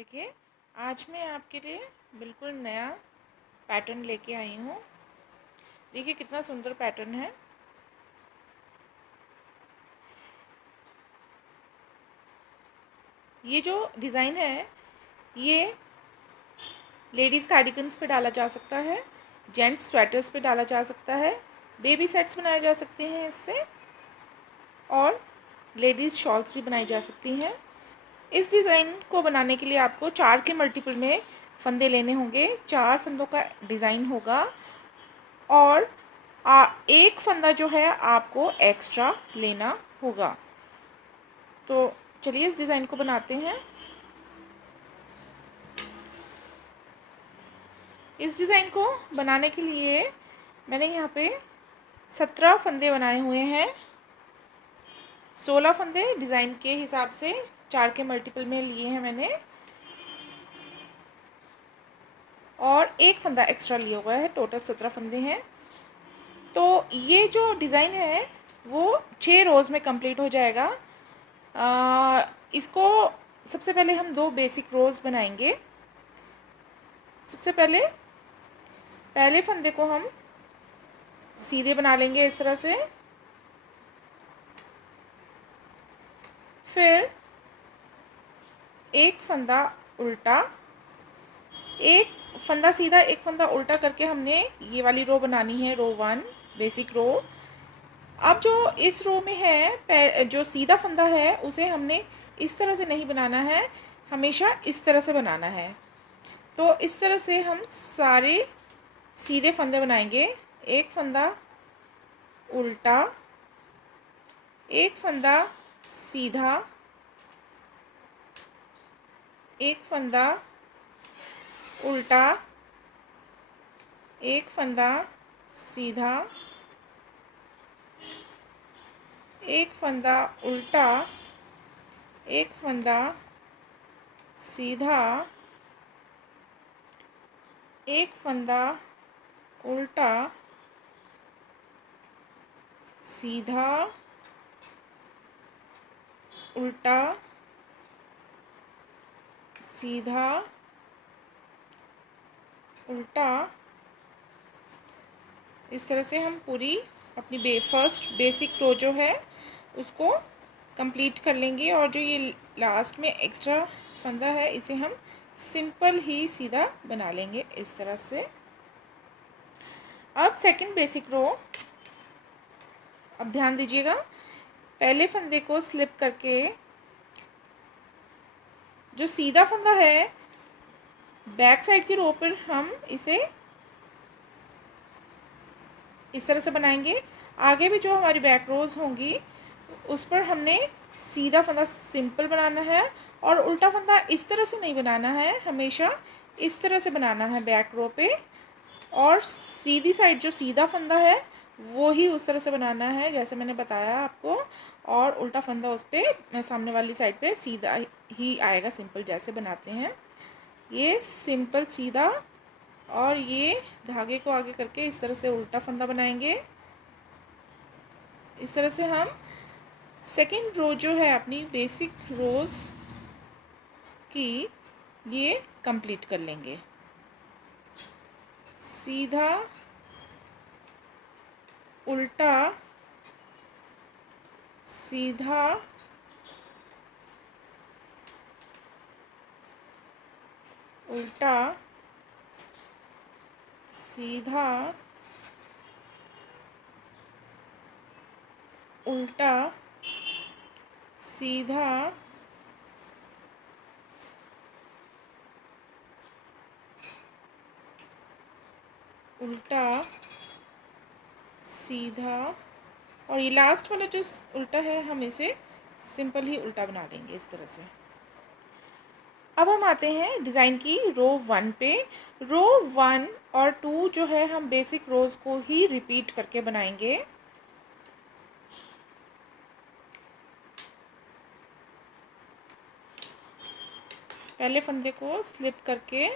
देखिए, आज मैं आपके लिए बिल्कुल नया पैटर्न लेके आई हूँ। देखिए कितना सुंदर पैटर्न है। ये जो डिज़ाइन है ये लेडीज़ कार्डिगन्स पे डाला जा सकता है, जेंट्स स्वेटर्स पे डाला जा सकता है, बेबी सेट्स बनाए जा सकते हैं इससे, और लेडीज़ शॉल्स भी बनाई जा सकती हैं। इस डिज़ाइन को बनाने के लिए आपको 4 के मल्टीपल में फंदे लेने होंगे। 4 फंदों का डिज़ाइन होगा और एक फंदा जो है आपको एक्स्ट्रा लेना होगा। तो चलिए इस डिज़ाइन को बनाते हैं। इस डिज़ाइन को बनाने के लिए मैंने यहाँ पे 17 फंदे बनाए हुए हैं। 16 फंदे डिज़ाइन के हिसाब से 4 के मल्टीपल में लिए हैं मैंने, और एक फंदा एक्स्ट्रा लिया हुआ है। टोटल 17 फंदे हैं। तो ये जो डिज़ाइन है वो 6 रोज़ में कंप्लीट हो जाएगा। इसको सबसे पहले हम 2 बेसिक रोज़ बनाएंगे। सबसे पहले फंदे को हम सीधे बना लेंगे इस तरह से। फिर एक फंदा उल्टा, एक फंदा सीधा, एक फंदा उल्टा करके हमने ये वाली रो बनानी है, रो 1 बेसिक रो। अब जो इस रो में है, जो सीधा फंदा है उसे हमने इस तरह से नहीं बनाना है, हमेशा इस तरह से बनाना है। तो इस तरह से हम सारे सीधे फंदे बनाएंगे। एक फंदा उल्टा, एक फंदा सीधा, एक फंदा उल्टा, एक फंदा सीधा, एक फंदा उल्टा, एक फंदा सीधा, एक फंदा उल्टा, सीधा, उल्टा, सीधा, उल्टा। इस तरह से हम पूरी अपनी फर्स्ट बेसिक रो जो है उसको कंप्लीट कर लेंगे। और जो ये लास्ट में एक्स्ट्रा फंदा है इसे हम सिंपल ही सीधा बना लेंगे इस तरह से। अब सेकंड बेसिक रो, अब ध्यान दीजिएगा, पहले फंदे को स्लिप करके जो सीधा फंदा है बैक साइड की रो पर हम इसे इस तरह से बनाएंगे। आगे भी जो हमारी बैक रोज होंगी उस पर हमने सीधा फंदा सिंपल बनाना है, और उल्टा फंदा इस तरह से नहीं बनाना है, हमेशा इस तरह से बनाना है बैक रो पे। और सीधी साइड जो सीधा फंदा है वो ही उस तरह से बनाना है जैसे मैंने बताया आपको, और उल्टा फंदा उस पर सामने वाली साइड पे सीधा ही आएगा, सिंपल जैसे बनाते हैं। ये सिंपल सीधा, और ये धागे को आगे करके इस तरह से उल्टा फंदा बनाएंगे। इस तरह से हम सेकेंड रो जो है अपनी बेसिक रोज की ये कंप्लीट कर लेंगे। सीधा, उल्टा, सीधा, उल्टा, सीधा, उल्टा, सीधा, उल्टा, सीधा, और ये लास्ट वाला जो उल्टा है हम इसे सिंपल ही उल्टा बना देंगे इस तरह से। अब हम आते हैं डिज़ाइन की रो 1 पे। रो 1 और 2 जो है हम बेसिक रोज को ही रिपीट करके बनाएंगे। पहले फंदे को स्लिप करके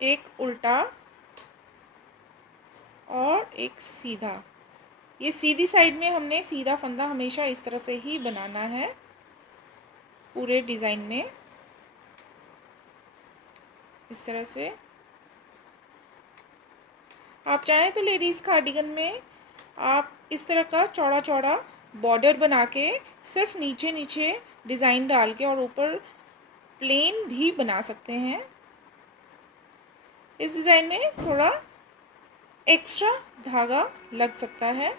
एक उल्टा और एक सीधा, ये सीधी साइड में हमने सीधा फंदा हमेशा इस तरह से ही बनाना है। पूरे डिज़ाइन में इस तरह से। आप चाहें तो लेडीज़ कार्डिगन में आप इस तरह का चौड़ा चौड़ा बॉर्डर बना के सिर्फ नीचे नीचे डिज़ाइन डाल के और ऊपर प्लेन भी बना सकते हैं। इस डिज़ाइन में थोड़ा एक्स्ट्रा धागा लग सकता है।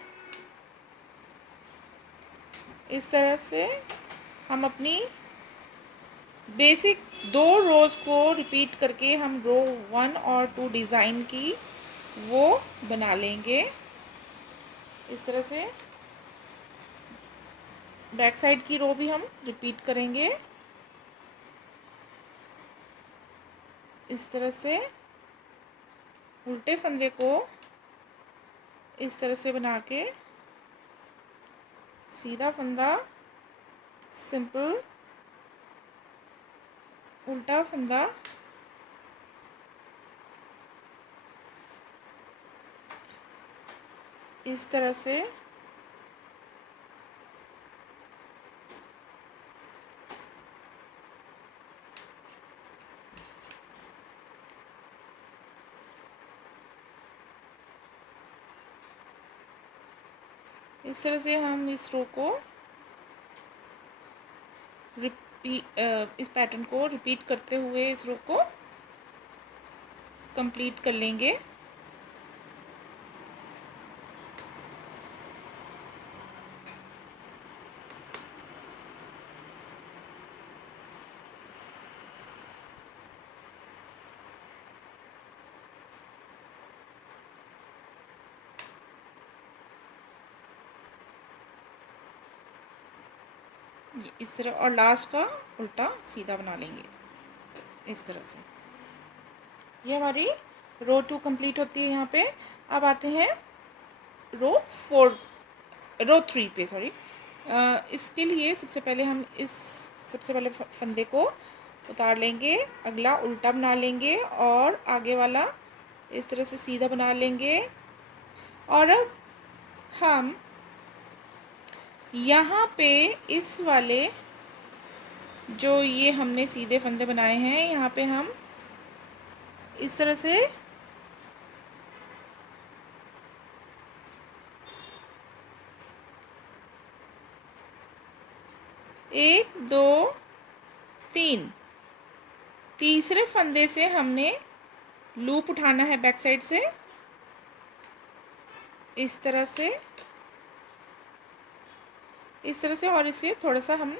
इस तरह से हम अपनी बेसिक 2 रोज़ को रिपीट करके हम रो 1 और 2 डिज़ाइन की वो बना लेंगे। इस तरह से बैक साइड की रो भी हम रिपीट करेंगे। इस तरह से उल्टे फंदे को इस तरह से बना के सीधा फंदा, सिंपल, उल्टा फंदा, इस तरह से हम इस रो को इस पैटर्न को रिपीट करते हुए इस रो को कंप्लीट कर लेंगे। इस तरह, और लास्ट का उल्टा सीधा बना लेंगे इस तरह से। ये हमारी रो 2 कंप्लीट होती है यहाँ पे। अब आते हैं रो 3 पे, सॉरी। इसके लिए सबसे पहले हम सबसे पहले फंदे को उतार लेंगे, अगला उल्टा बना लेंगे और आगे वाला इस तरह से सीधा बना लेंगे। और अब हम यहाँ पे इस वाले जो ये हमने सीधे फंदे बनाए हैं, यहाँ पे हम इस तरह से एक, दो, तीन, तीसरे फंदे से हमने लूप उठाना है बैक साइड से इस तरह से, और इसे थोड़ा सा हम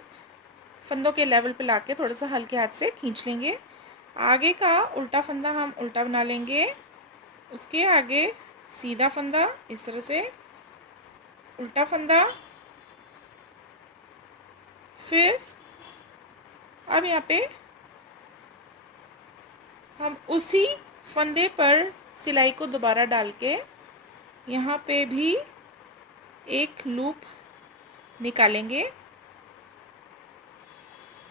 फंदों के लेवल पे लाके थोड़ा सा हल्के हाथ से खींच लेंगे। आगे का उल्टा फंदा हम उल्टा बना लेंगे, उसके आगे सीधा फंदा, इस तरह से उल्टा फंदा। फिर अब यहाँ पे हम उसी फंदे पर सिलाई को दोबारा डाल के यहाँ पे भी एक लूप निकालेंगे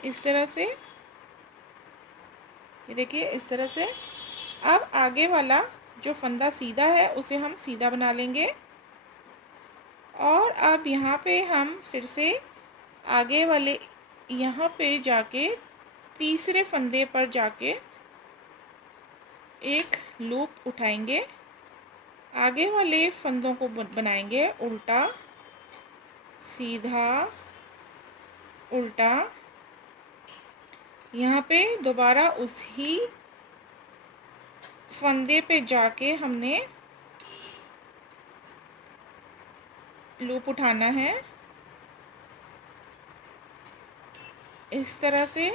इस तरह से। ये देखिए इस तरह से। अब आगे वाला जो फंदा सीधा है उसे हम सीधा बना लेंगे और अब यहाँ पे हम फिर से आगे वाले यहाँ पे जाके तीसरे फंदे पर जाके एक लूप उठाएंगे, आगे वाले फंदों को बनाएंगे उल्टा, सीधा, उल्टा। यहाँ पे दोबारा उसी फंदे पे जाके हमने लूप उठाना है इस तरह से।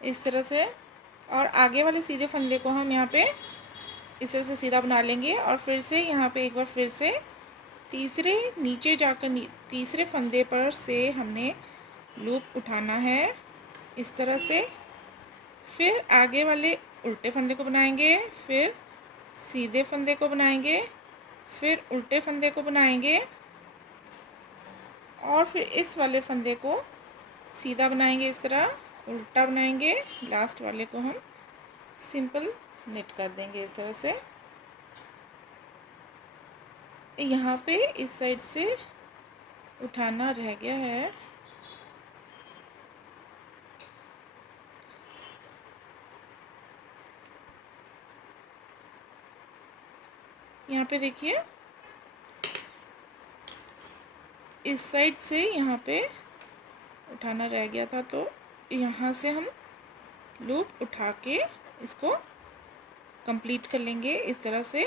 इस तरह से, और आगे वाले सीधे फंदे को हम यहाँ पे इस तरह से सीधा बना लेंगे और फिर से यहाँ पे एक बार फिर से तीसरे नीचे जाकर तीसरे फंदे पर से हमने लूप उठाना है इस तरह से। फिर आगे वाले उल्टे फंदे को बनाएंगे, फिर सीधे फंदे को बनाएंगे, फिर उल्टे फंदे को बनाएंगे और फिर इस वाले फंदे को सीधा बनाएंगे इस तरह। उल्टा बनाएंगे, लास्ट वाले को हम सिंपल निट कर देंगे इस तरह से। यहाँ पे इस साइड से उठाना रह गया है, यहाँ पे देखिए इस साइड से यहाँ पे उठाना रह गया था, तो यहाँ से हम लूप उठा के इसको कंप्लीट कर लेंगे इस तरह से।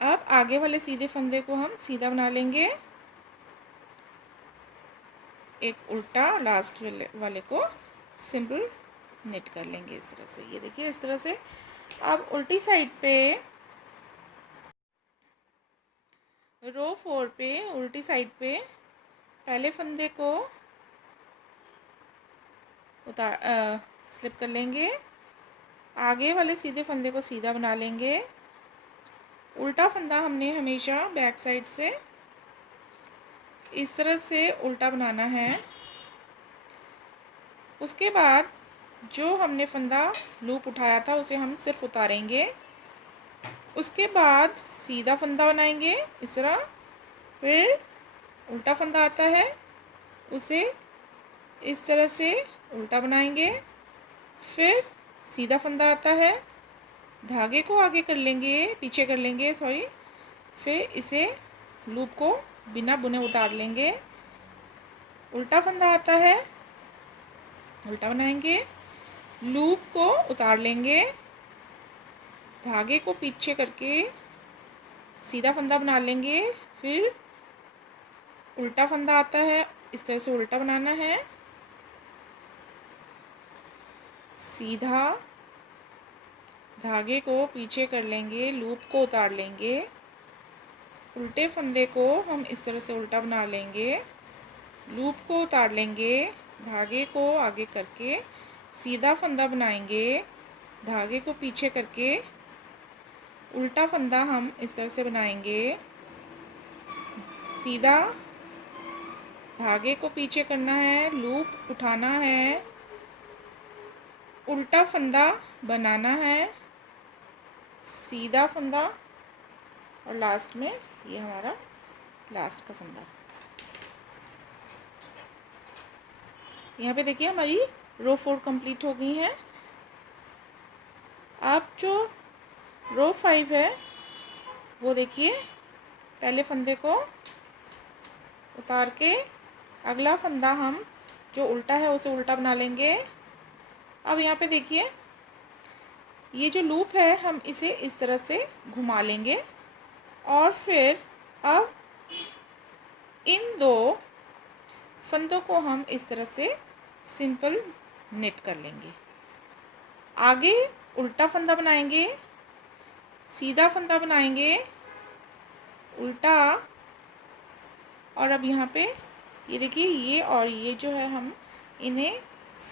अब आगे वाले सीधे फंदे को हम सीधा बना लेंगे, एक उल्टा लास्ट वाले को सिंपल निट कर लेंगे इस तरह से। ये देखिए इस तरह से। अब उल्टी साइड पे रो 4 पे उल्टी साइड पे पहले फंदे को स्लिप कर लेंगे, आगे वाले सीधे फंदे को सीधा बना लेंगे। उल्टा फंदा हमने हमेशा बैक साइड से इस तरह से उल्टा बनाना है। उसके बाद जो हमने फंदा लूप उठाया था उसे हम सिर्फ उतारेंगे, उसके बाद सीधा फंदा बनाएंगे इस तरह, फिर उल्टा फंदा आता है उसे इस तरह से उल्टा बनाएंगे, फिर सीधा फंदा आता है, धागे को आगे कर लेंगे, पीछे कर लेंगे सॉरी, फिर इसे लूप को बिना बुने उतार लेंगे। उल्टा फंदा आता है, उल्टा बनाएंगे, लूप को उतार लेंगे, धागे को पीछे करके सीधा फंदा बना लेंगे, फिर उल्टा फंदा आता है इस तरह से उल्टा बनाना है, सीधा धागे को पीछे कर लेंगे, लूप को उतार लेंगे, उल्टे फंदे को हम इस तरह से उल्टा बना लेंगे, लूप को उतार लेंगे, धागे को आगे करके सीधा फंदा बनाएंगे, धागे को पीछे करके उल्टा फंदा हम इस तरह से बनाएंगे, सीधा धागे को पीछे करना है, लूप उठाना है, उल्टा फंदा बनाना है, सीधा फंदा, और लास्ट में ये हमारा लास्ट का फंदा। यहाँ पे देखिए हमारी रो 4 कंप्लीट हो गई है। अब जो रो 5 है वो देखिए पहले फंदे को उतार के अगला फंदा हम जो उल्टा है उसे उल्टा बना लेंगे। अब यहाँ पे देखिए ये जो लूप है हम इसे इस तरह से घुमा लेंगे और फिर अब इन दो फंदों को हम इस तरह से सिंपल निट कर लेंगे। आगे उल्टा फंदा बनाएंगे, सीधा फंदा बनाएंगे, उल्टा, और अब यहाँ पे ये देखिए ये और ये जो है हम इन्हें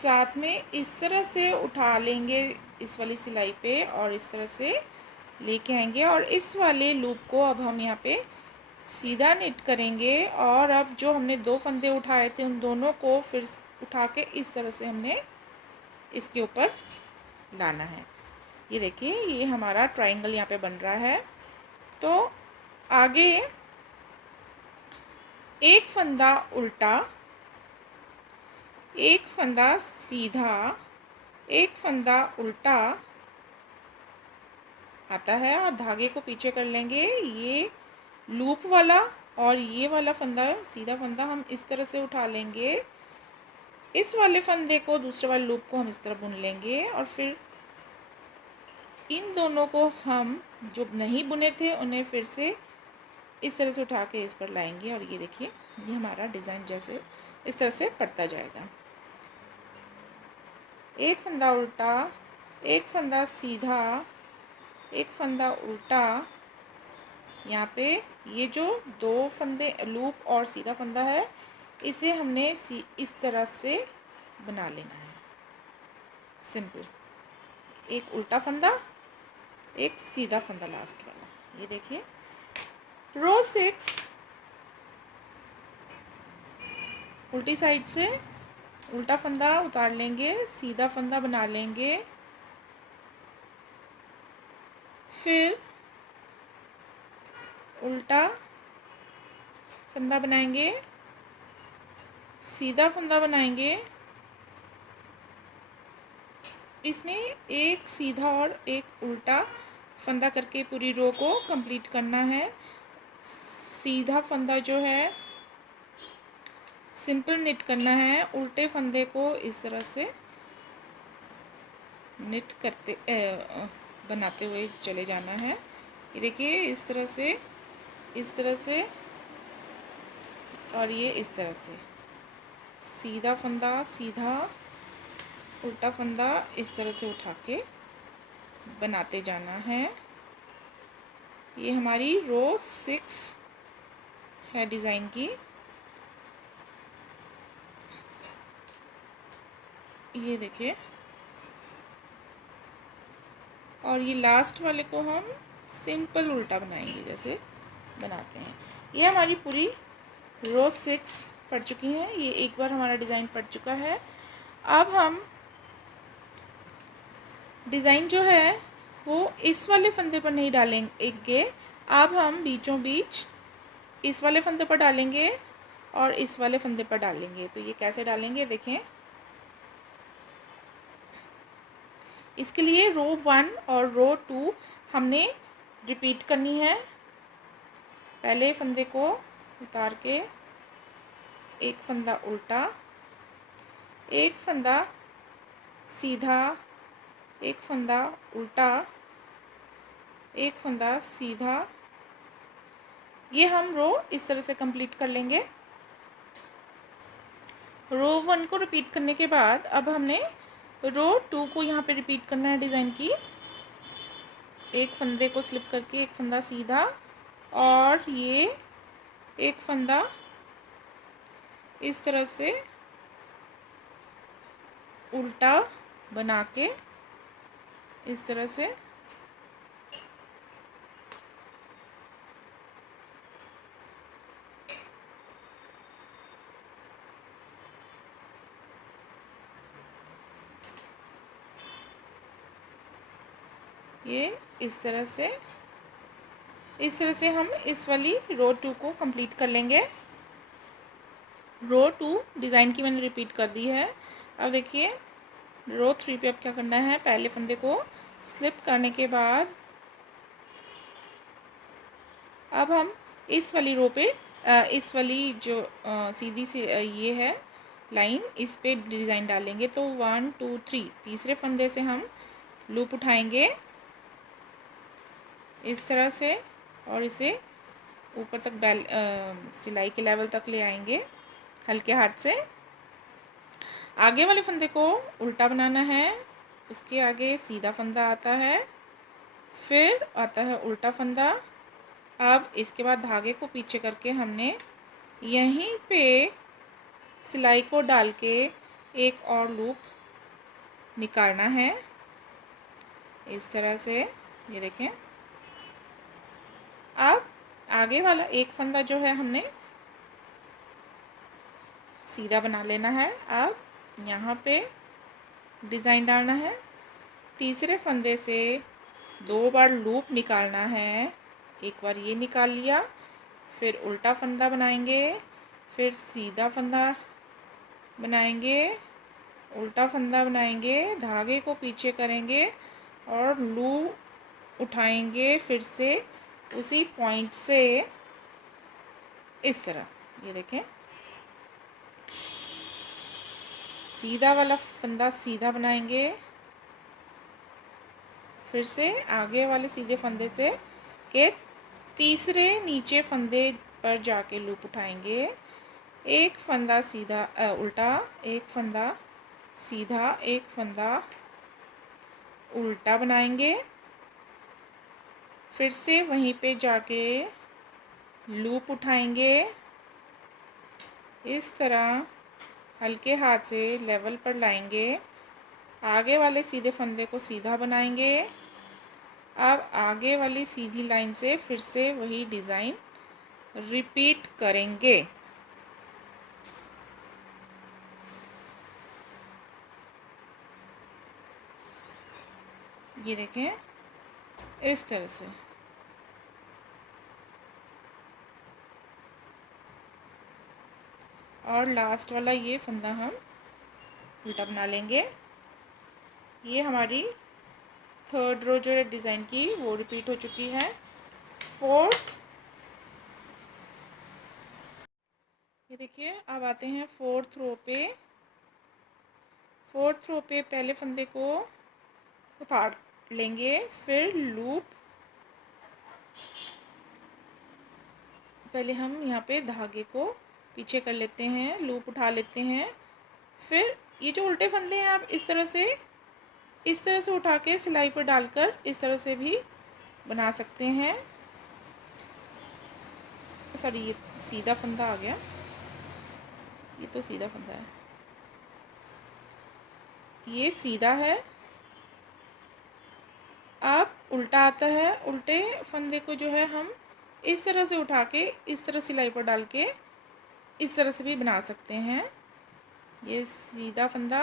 साथ में इस तरह से उठा लेंगे इस वाली सिलाई पे और इस तरह से लेके आएंगे और इस वाले लूप को अब हम यहाँ पे सीधा निट करेंगे। और अब जो हमने दो फंदे उठाए थे उन दोनों को फिर उठा के इस तरह से हमने इसके ऊपर लाना है। ये देखिए ये हमारा ट्रायंगल यहाँ पे बन रहा है। तो आगे एक फंदा उल्टा, एक फंदा सीधा, एक फंदा उल्टा आता है और धागे को पीछे कर लेंगे। ये लूप वाला और ये वाला फंदा सीधा फंदा हम इस तरह से उठा लेंगे, इस वाले फंदे को दूसरे वाले लूप को हम इस तरह बुन लेंगे और फिर इन दोनों को हम जो नहीं बुने थे उन्हें फिर से इस तरह से उठा के इस पर लाएंगे और ये देखिए ये हमारा डिज़ाइन जैसे इस तरह से पड़ता जाएगा। एक फंदा उल्टा, एक फंदा सीधा, एक फंदा उल्टा। यहाँ पे ये जो दो फंदे लूप और सीधा फंदा है इसे हमने इस तरह से बना लेना है सिंपल। एक उल्टा फंदा, एक सीधा फंदा लास्ट वाला। ये देखिए रो 6 उल्टी साइड से उल्टा फंदा उतार लेंगे, सीधा फंदा बना लेंगे, फिर उल्टा फंदा बनाएंगे, सीधा फंदा बनाएंगे। इसमें एक सीधा और एक उल्टा फंदा करके पूरी रो को कंप्लीट करना है। सीधा फंदा जो है सिंपल निट करना है, उल्टे फंदे को इस तरह से निट करते बनाते हुए चले जाना है। ये देखिए इस तरह से और ये इस तरह से सीधा फंदा, सीधा उल्टा फंदा इस तरह से उठा के बनाते जाना है। ये हमारी रो 6 है डिज़ाइन की। ये देखिए, और ये लास्ट वाले को हम सिंपल उल्टा बनाएंगे जैसे बनाते हैं। ये हमारी पूरी रो 6 पड़ चुकी हैं। ये एक बार हमारा डिज़ाइन पड़ चुका है। अब हम डिज़ाइन जो है वो इस वाले फंदे पर नहीं डालेंगे, अब हम बीचों बीच इस वाले फंदे पर डालेंगे और इस वाले फंदे पर डालेंगे। तो ये कैसे डालेंगे देखें। इसके लिए रो 1 और रो 2 हमने रिपीट करनी है। पहले फंदे को उतार के एक फंदा उल्टा, एक फंदा सीधा, एक फंदा उल्टा, एक फंदा सीधा। ये हम रो इस तरह से कंप्लीट कर लेंगे। रो 1 को रिपीट करने के बाद अब हमने रो 2 को यहाँ पे रिपीट करना है डिज़ाइन की। एक फंदे को स्लिप करके एक फंदा सीधा और ये एक फंदा इस तरह से उल्टा बना के इस तरह से ये इस तरह से हम इस वाली रो 2 को कंप्लीट कर लेंगे। रो 2 डिज़ाइन की मैंने रिपीट कर दी है। अब देखिए रो 3 पे अब क्या करना है। पहले फंदे को स्लिप करने के बाद अब हम इस वाली रो पे इस वाली जो सीधी सी ये है लाइन, इस पे डिज़ाइन डालेंगे। तो 1 2 3 तीसरे फंदे से हम लूप उठाएंगे इस तरह से और इसे ऊपर तक सिलाई के लेवल तक ले आएंगे हल्के हाथ से। आगे वाले फंदे को उल्टा बनाना है, उसके आगे सीधा फंदा आता है, फिर आता है उल्टा फंदा। अब इसके बाद धागे को पीछे करके हमने यहीं पे सिलाई को डाल के एक और लूप निकालना है इस तरह से। ये देखें। अब आगे वाला एक फंदा जो है हमने सीधा बना लेना है। अब यहाँ पे डिज़ाइन डालना है, तीसरे फंदे से 2 बार लूप निकालना है। एक बार ये निकाल लिया, फिर उल्टा फंदा बनाएंगे, फिर सीधा फंदा बनाएंगे, उल्टा फंदा बनाएंगे, धागे को पीछे करेंगे और लूप उठाएंगे फिर से उसी पॉइंट से इस तरह। ये देखें, सीधा वाला फंदा सीधा बनाएंगे, फिर से आगे वाले सीधे फंदे से के तीसरे नीचे फंदे पर जाके लूप उठाएंगे। एक फंदा सीधा उल्टा, एक फंदा सीधा, एक फंदा उल्टा बनाएंगे, फिर से वहीं पे जाके लूप उठाएंगे इस तरह हल्के हाथ से लेवल पर लाएंगे। आगे वाले सीधे फंदे को सीधा बनाएंगे। अब आगे वाली सीधी लाइन से फिर से वही डिज़ाइन रिपीट करेंगे। ये देखें इस तरह से। और लास्ट वाला ये फंदा हम उल्टा बना लेंगे। ये हमारी थर्ड रो जो है डिज़ाइन की वो रिपीट हो चुकी है। फोर्थ, ये देखिए अब आते हैं फोर्थ रो पे। फोर्थ रो पे पहले फंदे को उतार लेंगे, फिर लूप, पहले हम यहाँ पे धागे को पीछे कर लेते हैं, लूप उठा लेते हैं, फिर ये जो उल्टे फंदे हैं आप इस तरह से उठा के सिलाई पर डालकर इस तरह से भी बना सकते हैं। सॉरी, ये सीधा फंदा आ गया, ये तो सीधा फंदा है, ये सीधा है। अब उल्टा आता है, उल्टे फंदे को जो है हम इस तरह से उठा के इस तरह सिलाई पर डाल के इस तरह से भी बना सकते हैं। ये सीधा फंदा,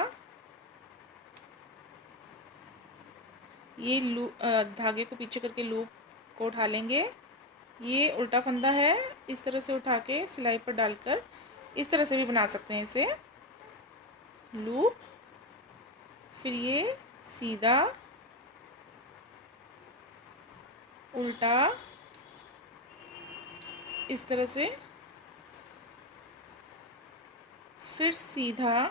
ये धागे को पीछे करके लूप को उठा लेंगे। ये उल्टा फंदा है, इस तरह से उठा के सिलाई पर डालकर इस तरह से भी बना सकते हैं इसे, लूप, फिर ये सीधा, उल्टा, इस तरह से, फिर सीधा,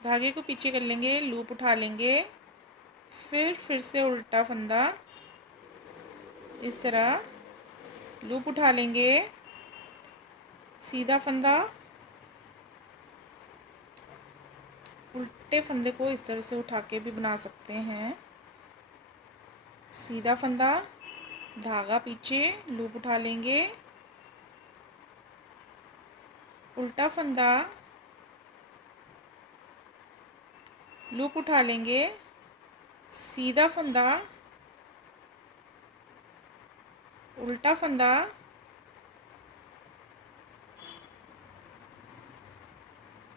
धागे को पीछे कर लेंगे, लूप उठा लेंगे, फिर से उल्टा फंदा, इस तरह लूप उठा लेंगे, सीधा फंदा, उल्टे फंदे को इस तरह से उठा के भी बना सकते हैं, सीधा फंदा, धागा पीछे, लूप उठा लेंगे, उल्टा फंदा, लूप उठा लेंगे, सीधा फंदा, उल्टा फंदा,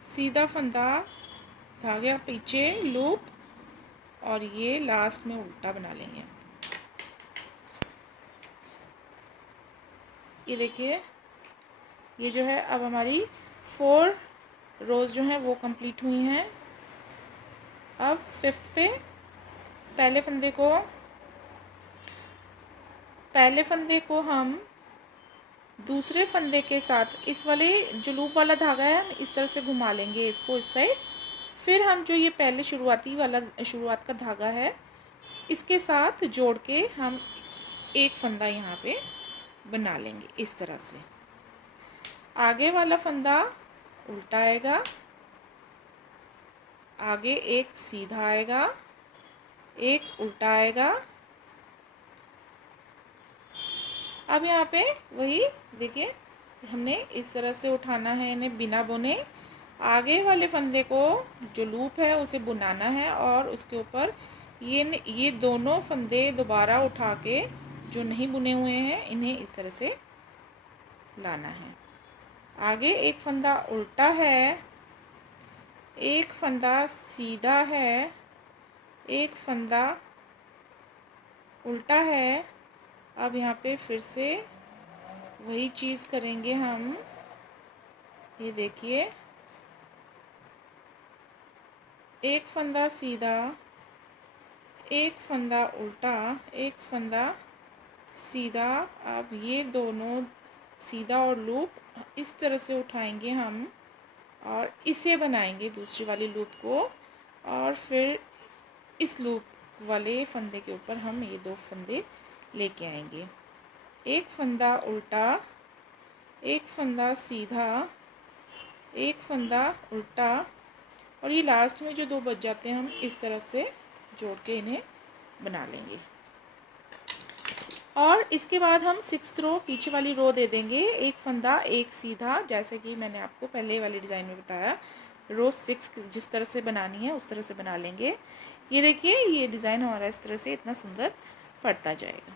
सीधा फंदा, धागे पीछे, लूप, और ये लास्ट में उल्टा बना लेंगे। ये देखिए, ये जो है अब हमारी 4 रोज़ जो हैं वो कंप्लीट हुई हैं। अब फिफ्थ पे पहले फंदे को हम दूसरे फंदे के साथ इस वाले जो लूप वाला धागा है हम इस तरह से घुमा लेंगे इसको इस साइड, फिर हम जो ये पहले शुरुआत का धागा है इसके साथ जोड़ के हम एक फंदा यहाँ पे बना लेंगे इस तरह से। आगे वाला फंदा उल्टा आएगा, आगे एक सीधा आएगा, एक उल्टा आएगा। अब यहाँ पे वही देखिए, हमने इस तरह से उठाना है इन्हें बिना बुने, आगे वाले फंदे को जो लूप है उसे बुनाना है और उसके ऊपर ये दोनों फंदे दोबारा उठा के जो नहीं बुने हुए हैं इन्हें इस तरह से लाना है। आगे एक फंदा उल्टा है, एक फंदा सीधा है, एक फंदा उल्टा है। अब यहाँ पे फिर से वही चीज़ करेंगे हम, ये देखिए, एक फंदा सीधा, एक फंदा उल्टा, एक फंदा सीधा। अब ये दोनों सीधा और लूप इस तरह से उठाएंगे हम और इसे बनाएंगे दूसरी वाली लूप को, और फिर इस लूप वाले फंदे के ऊपर हम ये दो फंदे लेके आएंगे। एक फंदा उल्टा, एक फंदा सीधा, एक फंदा उल्टा, और ये लास्ट में जो दो बच जाते हैं हम इस तरह से जोड़ के इन्हें बना लेंगे। और इसके बाद हम 6th रो पीछे वाली रो दे देंगे, एक फंदा एक सीधा, जैसे कि मैंने आपको पहले वाले डिज़ाइन में बताया। रो 6 जिस तरह से बनानी है उस तरह से बना लेंगे। ये देखिए, ये डिज़ाइन हमारा इस तरह से इतना सुंदर पड़ता जाएगा।